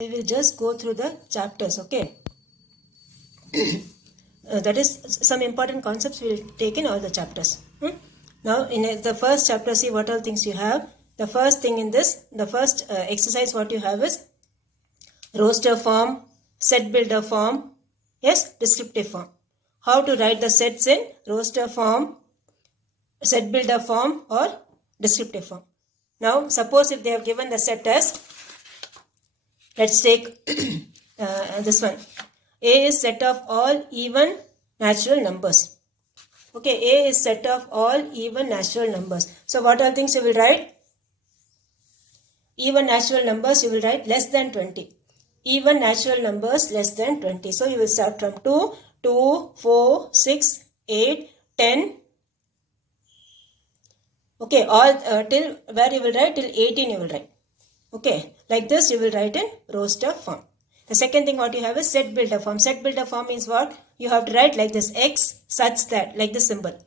We will just go through the chapters, okay? That is some important concepts we will take in all the chapters. Now, in the first chapter, see what all things you have. The first thing in this, the first exercise what you have is roster form, set builder form, yes, descriptive form. How to write the sets in roster form, set builder form or descriptive form. Now, suppose if they have given the set as, let's take this one. A is set of all even natural numbers. Okay, A is set of all even natural numbers. So what are things you will write? Even natural numbers you will write less than 20. Even natural numbers less than 20. So you will start from 2, 2, 4, 6, 8, 10. Okay, all till where you will write? Till 18 you will write. Okay, like this you will write in roster form. The second thing what you have is set builder form. Set builder form means what? You have to write like this: x such that, like this symbol.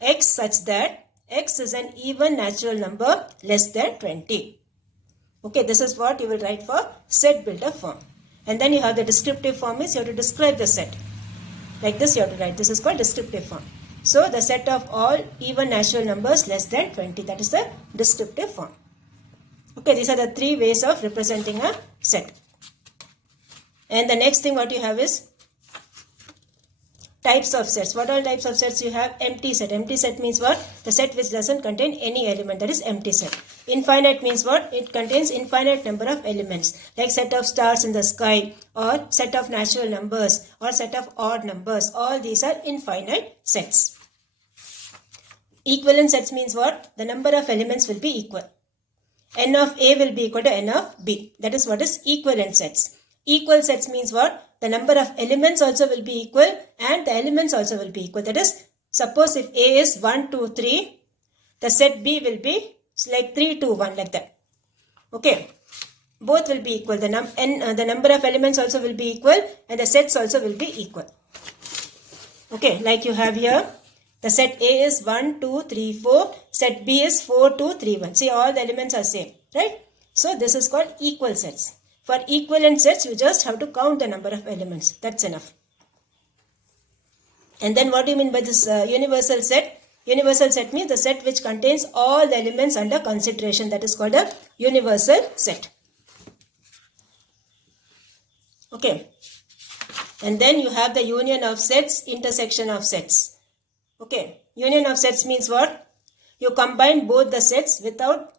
X such that x is an even natural number less than 20. Okay, this is what you will write for set builder form. And then you have the descriptive form is you have to describe the set. Like this you have to write. This is called descriptive form. So the set of all even natural numbers less than 20. That is the descriptive form. Okay, these are the three ways of representing a set. And the next thing what you have is types of sets. What are types of sets you have? Empty set. Empty set means what? The set which doesn't contain any element. That is empty set. Infinite means what? It contains infinite number of elements. Like set of stars in the sky or set of natural numbers or set of odd numbers. All these are infinite sets. Equivalent sets means what? The number of elements will be equal. N of A will be equal to N of B. That is what is equivalent sets. Equal sets means what? The number of elements also will be equal and the elements also will be equal. That is, suppose if A is 1, 2, 3, the set B will be like 3, 2, 1 like that. Okay. Both will be equal. The number of elements also will be equal and the sets also will be equal. Okay. Like you have here, the set A is 1, 2, 3, 4. Set B is 4, 2, 3, 1. See, all the elements are same. Right? So, this is called equal sets. For equivalent sets, you just have to count the number of elements. That's enough. And then what do you mean by this universal set? Universal set means the set which contains all the elements under consideration. That is called a universal set. Okay. And then you have the union of sets, intersection of sets. Okay. Union of sets means what? You combine both the sets without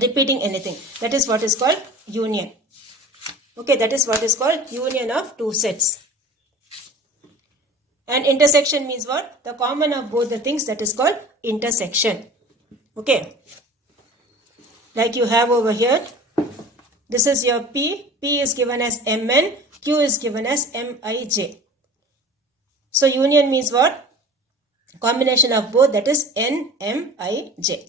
repeating anything. That is what is called union. Okay, that is what is called union of two sets. And intersection means what? The common of both the things, that is called intersection. Okay. Like you have over here, this is your P. P is given as Mn. Q is given as Mij. So union means what? Combination of both, that is N, M, I, J.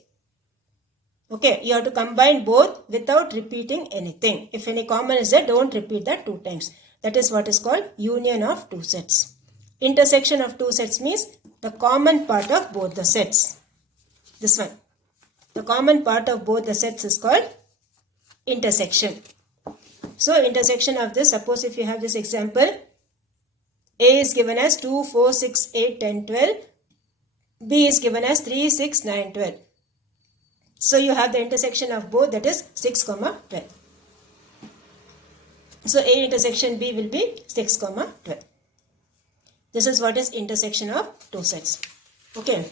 Okay, you have to combine both without repeating anything. If any common is there, don't repeat that 2 times. That is what is called union of two sets. Intersection of two sets means the common part of both the sets. This one. The common part of both the sets is called intersection. So, intersection of this, suppose if you have this example, A is given as 2, 4, 6, 8, 10, 12. B is given as 3, 6, 9, 12. So, you have the intersection of both, that is 6, 12. So, A intersection B will be 6, 12. This is what is intersection of two sets. Okay.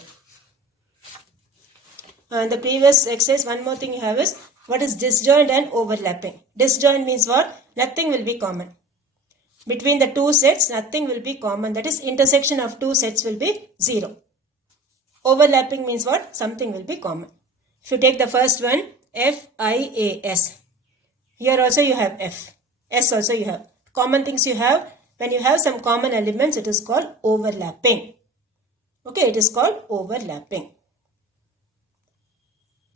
And the previous exercise, one more thing you have is, what is disjoint and overlapping? Disjoint means what? Nothing will be common. Between the two sets, nothing will be common. That is, intersection of two sets will be 0. Overlapping means what? Something will be common. If you take the first one, F, I, A, S. Here also you have F. S also you have. Common things you have. When you have some common elements, it is called overlapping. Okay, it is called overlapping.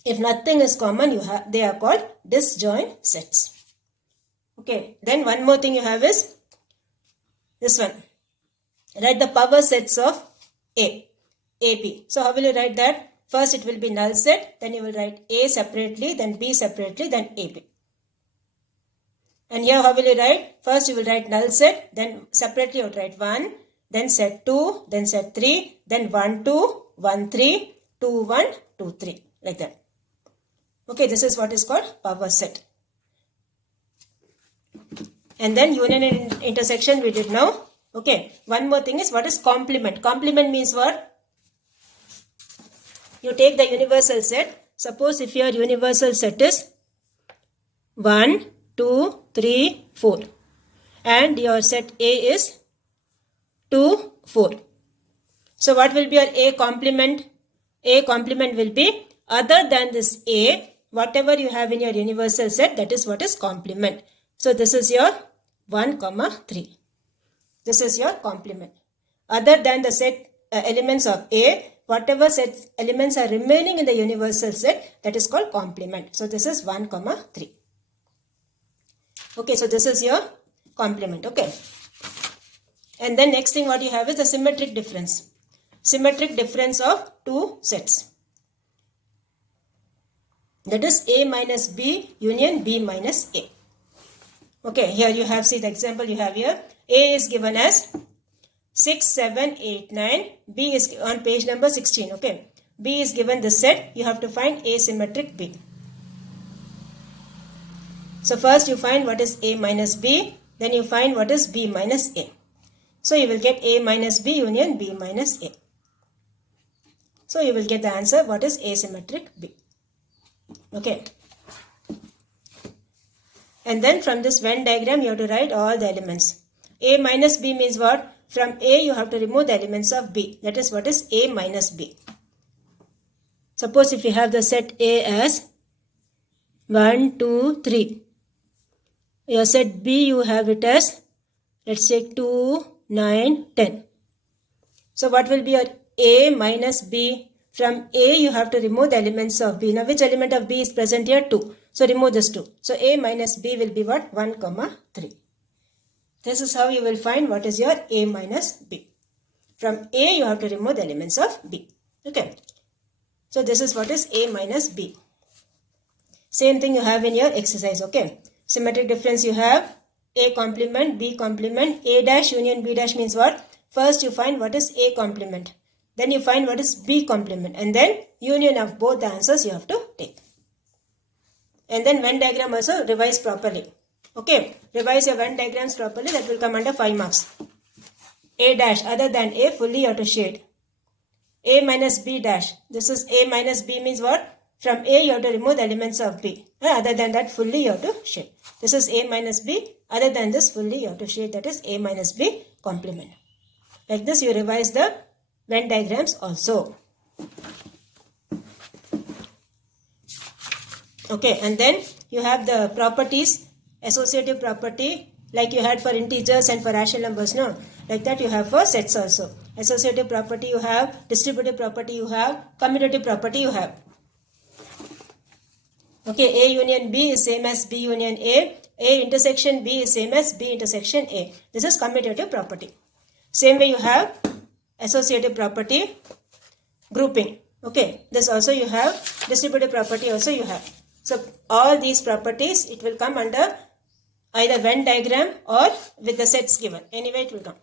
If nothing is common, they are called disjoint sets. Okay, then one more thing you have is this one. Write the power sets of A, AB. So how will you write that? First it will be null set, then you will write A separately, then B separately, then AB. And here how will you write? First you will write null set, then separately you will write 1, then set 2, then set 3, then 1 2, 1 3, 2 1, 2 3, like that. Okay, this is what is called power set. And then union and intersection we did now. Okay, one more thing is what is complement. Complement means what? You take the universal set. Suppose if your universal set is 1, 2, 3, 4 and your set A is 2, 4. So what will be your A complement? A complement will be other than this A, whatever you have in your universal set, that is what is complement. So this is your 1, 3. This is your complement. Other than the set elements of A, whatever set elements are remaining in the universal set, that is called complement. So this is 1, 3. Okay, so this is your complement. Okay. And then next thing what you have is the symmetric difference. Symmetric difference of two sets. That is A minus B union B minus A. Okay, here you have, see the example you have here. A is given as 6, 7, 8, 9. B is on page number 16. Okay. B is given the set. You have to find A symmetric B. So first you find what is A minus B. Then you find what is B minus A. So you will get A minus B union B minus A. So you will get the answer what is asymmetric B. Okay. And then from this Venn diagram you have to write all the elements. A minus B means what? From A you have to remove the elements of B. That is what is A minus B. Suppose if you have the set A as 1, 2, 3. Your set B you have it as, let's say 2, 9, 10. So what will be your A minus B? From A you have to remove the elements of B. Now which element of B is present here? 2. So remove this 2. So A minus B will be what? 1, 3. This is how you will find what is your A minus B. From A you have to remove the elements of B. Okay. So this is what is A minus B. Same thing you have in your exercise. Okay. Symmetric difference you have A complement, B complement. A dash union B dash means what? First you find what is A complement. Then you find what is B complement. And then union of both the answers you have to take. And then Venn diagram also revise properly. Okay. Revise your Venn diagrams properly. That will come under 5 marks. A dash other than A fully you have to shade. A minus B dash. This is A minus B means what? From A you have to remove the elements of B. Other than that fully you have to shade. This is A minus B. Other than this fully you have to shade. That is A minus B complement. Like this you revise the Venn diagrams also. Okay, and then you have the properties, associative property like you had for integers and for rational numbers. No, like that you have for sets also. Associative property you have, distributive property you have, commutative property you have. Okay, A union B is same as B union A. A intersection B is same as B intersection A. This is commutative property. Same way you have associative property, grouping. Okay, this also you have, distributive property also you have. So all these properties it will come under either Venn diagram or with the sets given. Anyway it will come.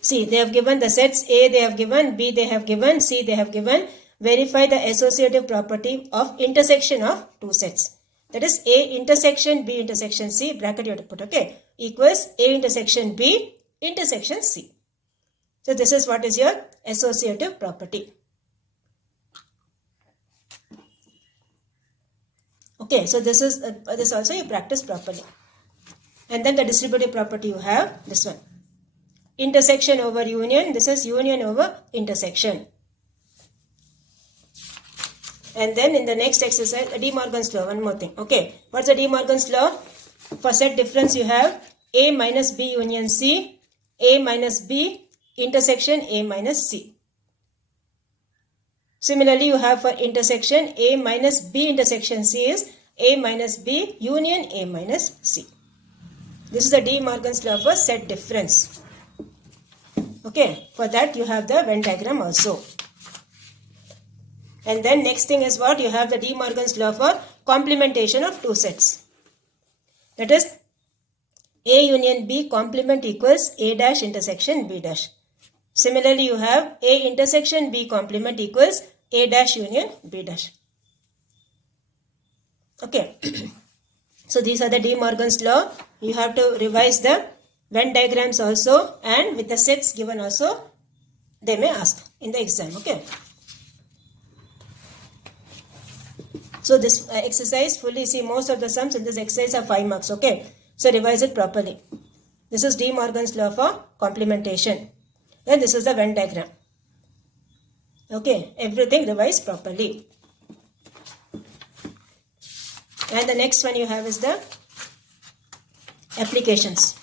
See, they have given the sets A they have given, B they have given, C they have given. Verify the associative property of intersection of two sets. That is A intersection B intersection C, bracket you have to put, okay, equals A intersection B intersection C. So this is what is your associative property. Okay, so this is this also you practice properly. And then the distributive property you have this one. Intersection over union, this is union over intersection. And then in the next exercise, De Morgan's law, one more thing. Okay, what's the De Morgan's law? For set difference you have A minus B union C, A minus B intersection A minus C. Similarly, you have for intersection A minus B intersection C is A minus B union A minus C. This is the De Morgan's law for set difference. Okay, for that you have the Venn diagram also. And then next thing is what? You have the De Morgan's law for complementation of two sets. That is A union B complement equals A dash intersection B dash. Similarly, you have A intersection B complement equals A dash union B dash. Okay. So these are the De Morgan's law. You have to revise the Venn diagrams also, and with the sets given also, they may ask in the exam. Okay. So this exercise, fully see most of the sums in this exercise are 5 marks. Okay. So revise it properly. This is De Morgan's law for complementation. And this is the Venn diagram. Okay. Everything revised properly. And the next one you have is the applications.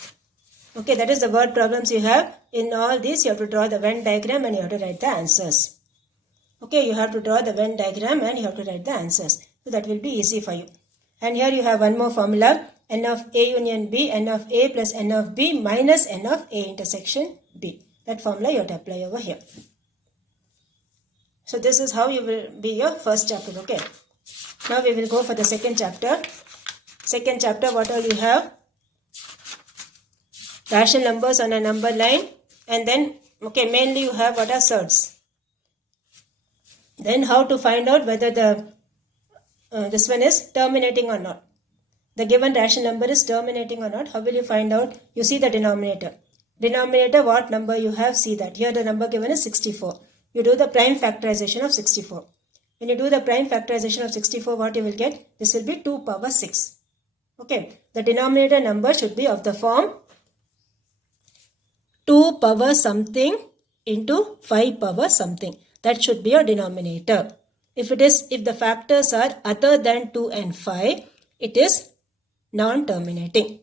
Okay, that is the word problems you have. In all these, you have to draw the Venn diagram and you have to write the answers. Okay, you have to draw the Venn diagram and you have to write the answers. So that will be easy for you. And here you have one more formula. N of A union B, N of A plus N of B minus N of A intersection B. That formula you have to apply over here. So this is how you will be your first chapter. Okay. Now we will go for the second chapter. Second chapter, what all you have? Rational numbers on a number line. And then, okay, mainly you have what are surds. Then how to find out whether the this one is terminating or not. The given rational number is terminating or not. How will you find out? You see the denominator. Denominator, what number you have, see that. Here the number given is 64. You do the prime factorization of 64. When you do the prime factorization of 64, what you will get? This will be 2 power 6. Okay. The denominator number should be of the form 2 power something into 5 power something. That should be your denominator. If the factors are other than 2 and 5, it is non-terminating.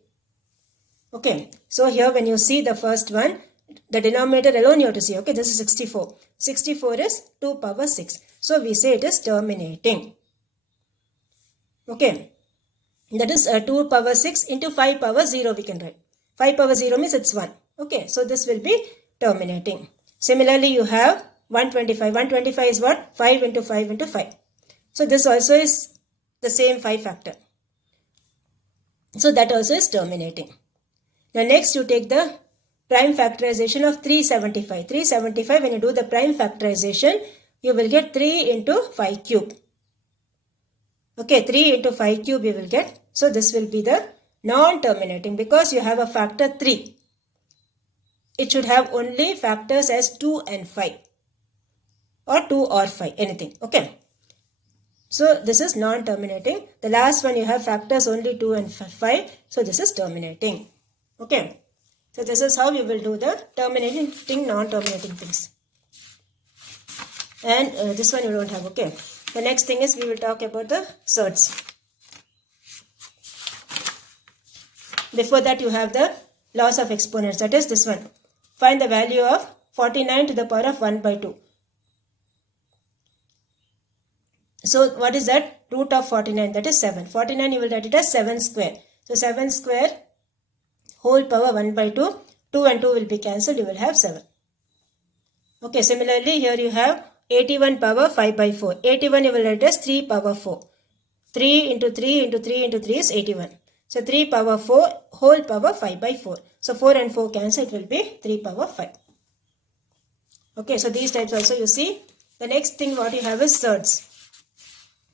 Okay. So here when you see the first one, the denominator alone you have to see. Okay. This is 64. 64 is 2 power 6. So we say it is terminating. Okay. That is 2 power 6 into 5 power 0 we can write. 5 power 0 means it's 1. Okay. So this will be terminating. Similarly, you have 125. 125 is what? 5 into 5 into 5. So this also is the same 5 factor. So that also is terminating. Now next you take the prime factorization of 375. 375, when you do the prime factorization, you will get 3 into 5 cube. Okay, 3 into 5 cube you will get. So this will be the non-terminating because you have a factor 3. It should have only factors as 2 and 5. Or 2 or 5, anything. Okay. So this is non-terminating. The last one you have factors only 2 and 5. So this is terminating. Okay. So this is how we will do the terminating, non-terminating things. And this one you don't have. Okay. The next thing is we will talk about the surds. Before that you have the laws of exponents. That is this one. Find the value of 49 to the power of 1 by 2. So what is that? Root of 49, that is 7. 49 you will write it as 7 square. So 7 square whole power 1 by 2. 2 and 2 will be cancelled. You will have 7. Okay, similarly here you have 81 power 5 by 4. 81 you will write as 3 power 4. 3 into 3 into 3 into 3 is 81. So 3 power 4 whole power 5 by 4. So 4 and 4 cancel. It will be 3 power 5. Okay, so these types also you see. The next thing what you have is surds.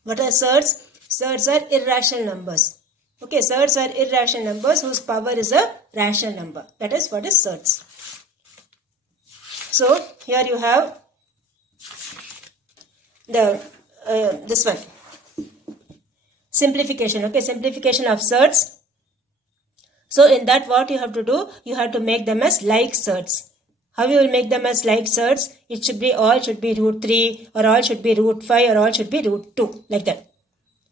What are surds? Surds are irrational numbers. Okay, surds are irrational numbers whose power is a rational number. That is what is surds. So here you have the this one. Simplification. Okay, simplification of surds. So in that what you have to do? You have to make them as like surds. How you will make them as like surds? It should be all should be root 3 or all should be root 5 or all should be root 2 like that.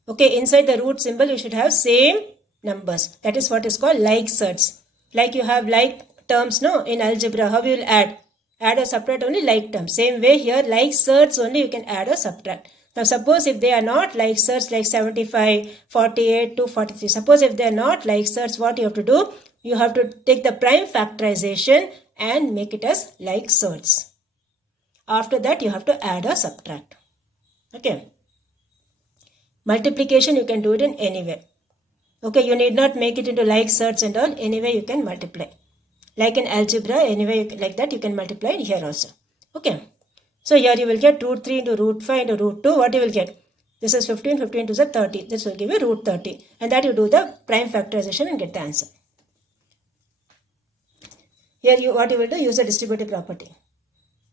Okay, inside the root symbol you should have same numbers. That is what is called like surds. Like you have like terms no in algebra. How you will add? Add or subtract only like terms. Same way here like surds only you can add or subtract. Now suppose if they are not like surds like 75, 48 to 43. Suppose if they are not like surds, what you have to do? You have to take the prime factorization and make it as like surds. After that you have to add or subtract. Okay. Multiplication you can do it in any way. Okay, you need not make it into like, search and all. Anyway, you can multiply. Like in algebra, anyway, like that you can multiply it here also. Okay. So here you will get root 3 into root 5 into root 2. What you will get? This is 15, 15 to the 30. This will give you root 30. And that you do the prime factorization and get the answer. Here what you will do, use the distributive property.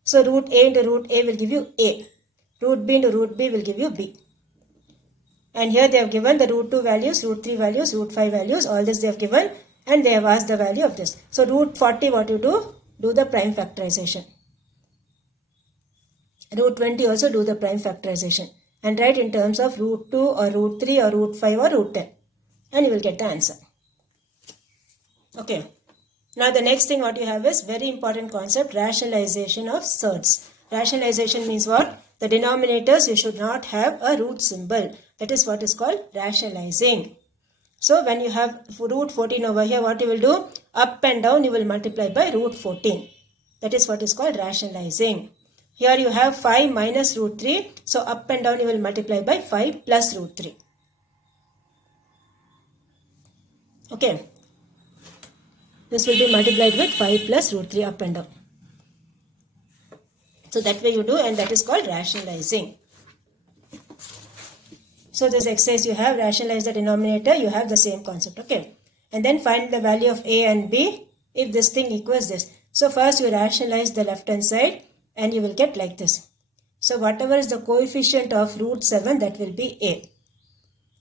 So root A into root A will give you A. Root B into root B will give you B. And here they have given the root 2 values, root 3 values, root 5 values. All this they have given. And they have asked the value of this. So root 40, what you do? Do the prime factorization. Root 20 also do the prime factorization. And write in terms of root 2 or root 3 or root 5 or root 10. And you will get the answer. Okay. Now the next thing what you have is very important concept, rationalization of surds. Rationalization means what? The denominators you should not have a root symbol. That is what is called rationalizing. So when you have root 14 over here, what you will do? Up and down you will multiply by root 14. That is what is called rationalizing. Here you have 5 minus root 3. So up and down you will multiply by 5 plus root 3. Okay. This will be multiplied with 5 plus root 3 up and down. So that way you do, and that is called rationalizing. So this exercise you have rationalize the denominator, you have the same concept. Okay. And then find the value of A and B if this thing equals this. So first you rationalize the left hand side and you will get like this. So whatever is the coefficient of root 7, that will be A.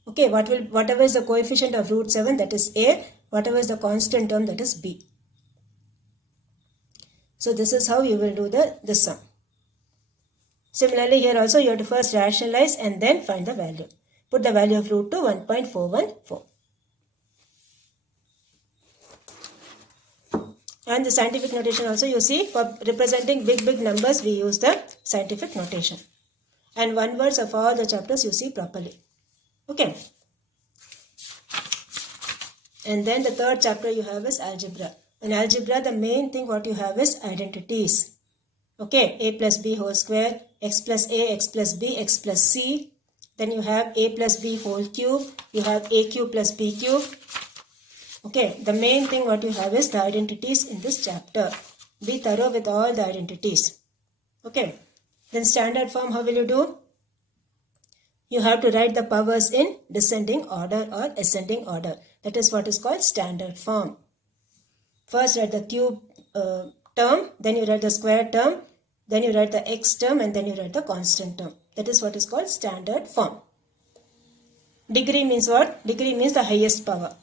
Okay, whatever is the coefficient of root 7, that is A. Whatever is the constant term, that is B. So this is how you will do this sum. Similarly, here also you have to first rationalize and then find the value. Put the value of root 2, 1.414. And the scientific notation also, you see, for representing big numbers, we use the scientific notation. And one words of all the chapters you see properly. Okay. And then the third chapter you have is algebra. In algebra, the main thing what you have is identities. Okay, a plus b whole square, x plus a, x plus b, x plus c. Then you have a plus b whole cube. You have a cube plus b cube. Okay, the main thing what you have is the identities in this chapter. Be thorough with all the identities. Okay, then standard form, how will you do? You have to write the powers in descending order or ascending order. That is what is called standard form. First write the cube term, then you write the square term, then you write the x term, and then you write the constant term. That is what is called standard form. Degree means what? Degree means the highest power.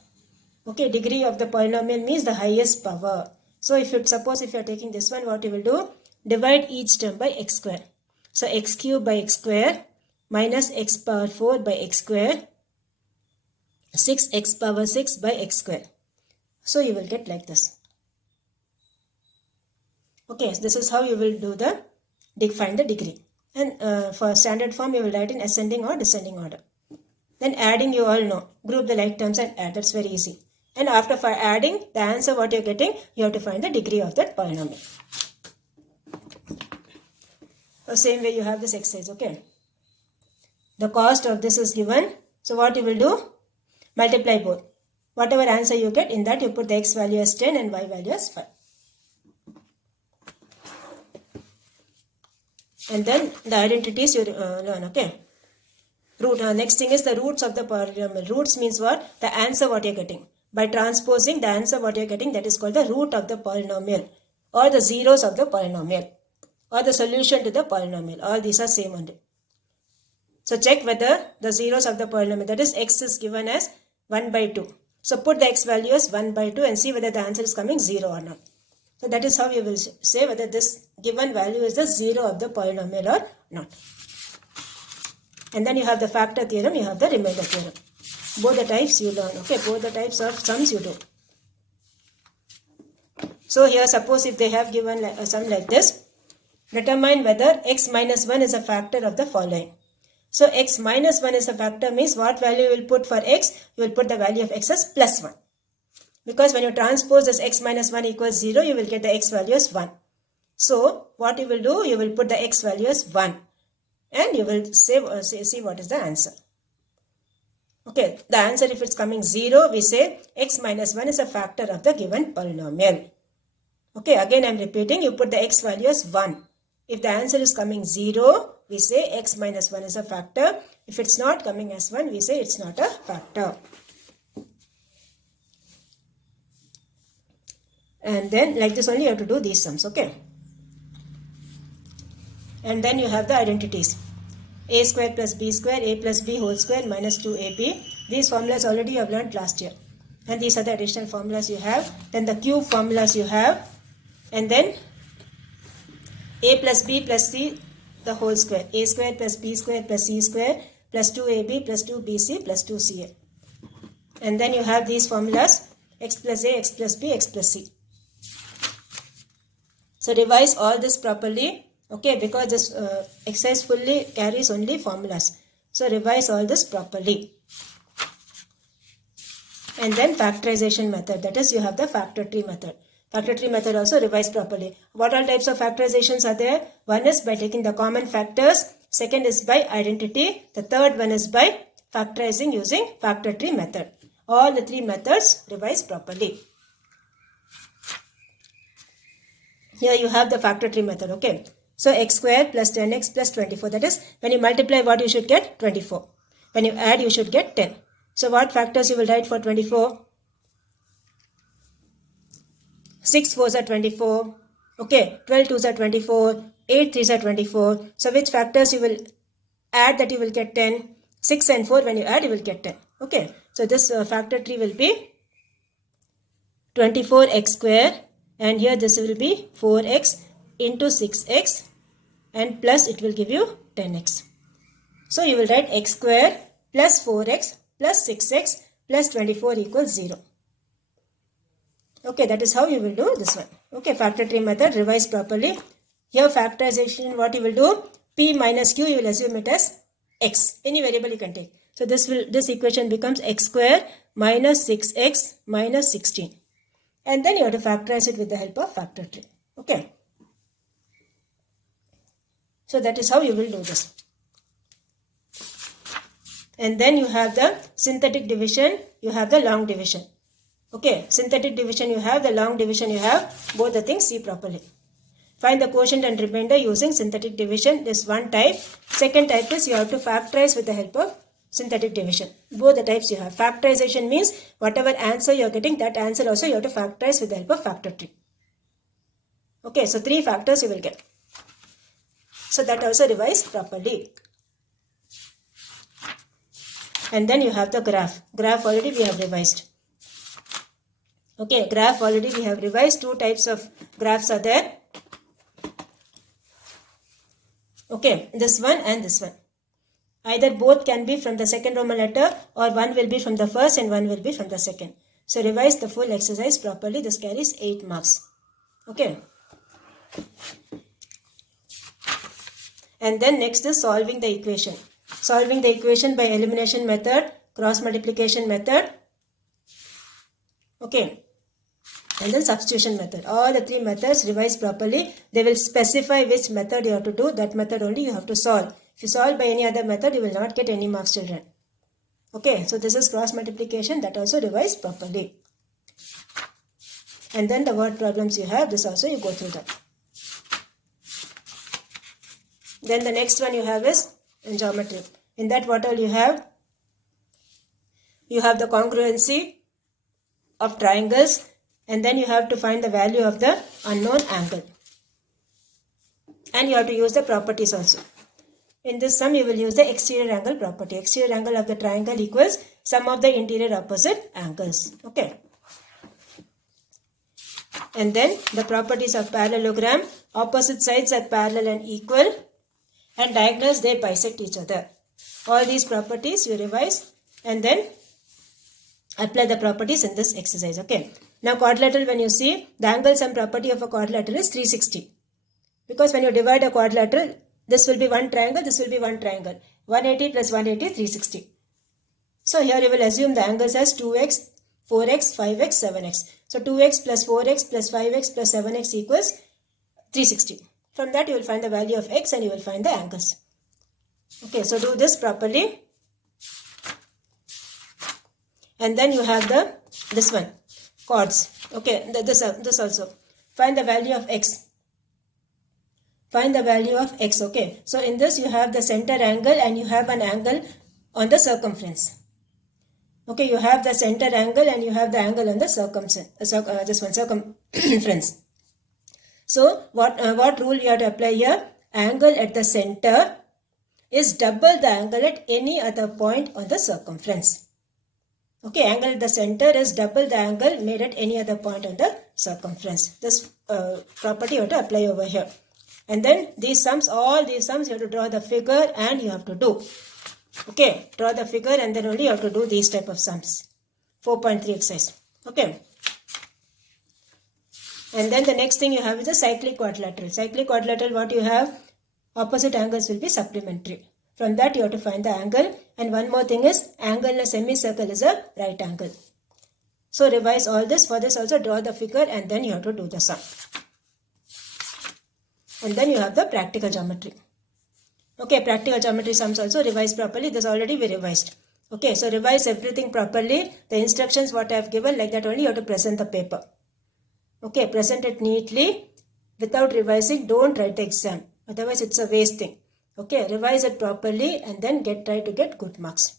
Okay, degree of the polynomial means the highest power. So if you suppose if you are taking this one, what you will do? Divide each term by x square. So x cube by x square minus x power 4 by x square, 6x power 6 by x square. So you will get like this. Okay, so this is how you will do find the degree. And for standard form, you will write in ascending or descending order. Then adding, you all know. Group the like terms and add. That's very easy. And after for adding, the answer what you're getting, you have to find the degree of that polynomial. The same way you have this exercise, okay. The cost of this is given. So what you will do? Multiply both. Whatever answer you get, in that you put the x value as 10 and y value as 5. And then the identities you learn, okay. Next thing is the roots of the polynomial. Roots means what? The answer what you're getting. By transposing the answer what you're getting, that is called the root of the polynomial, or the zeros of the polynomial, or the solution to the polynomial. All these are same only. So check whether the zeros of the polynomial, that is x is given as 1 by 2. So put the x value as 1 by 2 and see whether the answer is coming 0 or not. So that is how you will say whether this given value is the zero of the polynomial or not. And then you have the factor theorem, you have the remainder theorem. Both the types you learn, okay, both the types of sums you do. So here suppose if they have given a sum like this, determine whether x minus 1 is a factor of the following. So x minus 1 is a factor means what value you will put for x? You will put the value of x as plus 1. Because when you transpose this x minus 1 equals 0, you will get the x value as 1. So what you will do? You will put the x value as 1. And you will see what is the answer. Okay, the answer if it's coming 0, we say x minus 1 is a factor of the given polynomial. Okay, again I am repeating, you put the x value as 1. If the answer is coming 0, we say x minus 1 is a factor. If it's not coming as 1, we say it's not a factor. And then like this only you have to do these sums, okay? And then you have the identities. A square plus b square, a plus b whole square minus 2ab. These formulas already you have learned last year. And these are the additional formulas you have. Then the cube formulas you have. And then a plus b plus c the whole square. A square plus b square plus c square plus 2ab plus 2bc plus 2ca. And then you have these formulas x plus a, x plus b, x plus c. So revise all this properly. Okay, because this exercise fully carries only formulas. So revise all this properly. And then factorization method. That is, you have the factor tree method. Factor tree method also revise properly. What all types of factorizations are there? One is by taking the common factors. Second is by identity. The third one is by factorizing using factor tree method. All the three methods revise properly. Here you have the factor tree method. Okay. So x square plus 10x plus 24. That is, when you multiply what you should get? 24. When you add you should get 10. So what factors you will write for 24? 6 4s are 24. Okay. 12 2s are 24. 8 3s are 24. So which factors you will add that you will get 10? 6 and 4 when you add you will get 10. Okay. So this factor tree will be 24x square. And here this will be 4x into 6x and plus it will give you 10x. So you will write x square plus 4x plus 6x plus 24 equals 0. Okay, that is how you will do this one. Okay, factor tree method, revise properly. Here factorization, what you will do? P minus q, you will assume it as x. Any variable you can take. So this equation becomes x square minus 6x minus 16. And then you have to factorize it with the help of factor tree. Okay. So that is how you will do this. And then you have the synthetic division, you have the long division. Okay, synthetic division you have, the long division you have, both the things see properly. Find the quotient and remainder using synthetic division. This one type. Second type is you have to factorize with the help of synthetic division. Both the types you have. Factorization means whatever answer you are getting, that answer also you have to factorize with the help of factor tree. Okay, so 3 factors you will get. So that also revise properly. And then you have the graph. Graph already we have revised. Okay, graph already we have revised. 2 types of graphs are there. Okay, this one and this one. Either both can be from the second Roman letter or one will be from the first and one will be from the second. So revise the full exercise properly. This carries 8 marks. Okay. And then next is solving the equation. Solving the equation by elimination method, cross multiplication method. Okay. And then substitution method. All the 3 methods revise properly. They will specify which method you have to do. That method only you have to solve. If you solve by any other method, you will not get any marks, children. Okay, so this is cross multiplication. That also revise properly. And then the word problems you have, this also you go through that. Then the next one you have is in geometry. In that what all you have? You have the congruency of triangles. And then you have to find the value of the unknown angle. And you have to use the properties also. In this sum, you will use the exterior angle property. Exterior angle of the triangle equals sum of the interior opposite angles. Okay. And then the properties of parallelogram. Opposite sides are parallel and equal. And diagonals, they bisect each other. All these properties you revise and then apply the properties in this exercise. Okay. Now quadrilateral, when you see, the angle sum property of a quadrilateral is 360. Because when you divide a quadrilateral, this will be one triangle, this will be one triangle. 180 plus 180, 360. So here you will assume the angles as 2x, 4x, 5x, 7x. So 2x plus 4x plus 5x plus 7x equals 360. From that you will find the value of x and you will find the angles. Okay, so do this properly. And then you have this one, chords. Okay, this also. Find the value of x. Find the value of x. Okay, so in this you have the center angle and you have an angle on the circumference. Okay, you have the center angle and you have the angle on the circumference. So what rule you have to apply here? Angle at the center is double the angle at any other point on the circumference. Okay, angle at the center is double the angle made at any other point on the circumference. This property you have to apply over here. And then these sums, all these sums, you have to draw the figure and you have to do. Okay, draw the figure and then only you have to do these type of sums. 4.3 exercise. Okay. And then the next thing you have is a cyclic quadrilateral. Cyclic quadrilateral, what you have? Opposite angles will be supplementary. From that you have to find the angle. And one more thing is, angle in a semicircle is a right angle. So revise all this. For this also draw the figure and then you have to do the sum. And then you have the practical geometry. Okay, practical geometry sums also revise properly. This already we revised. Okay, so revise everything properly. The instructions what I have given, like that only you have to present the paper. Okay, present it neatly. Without revising, don't write the exam. Otherwise, it's a waste thing. Okay, revise it properly and then try to get good marks.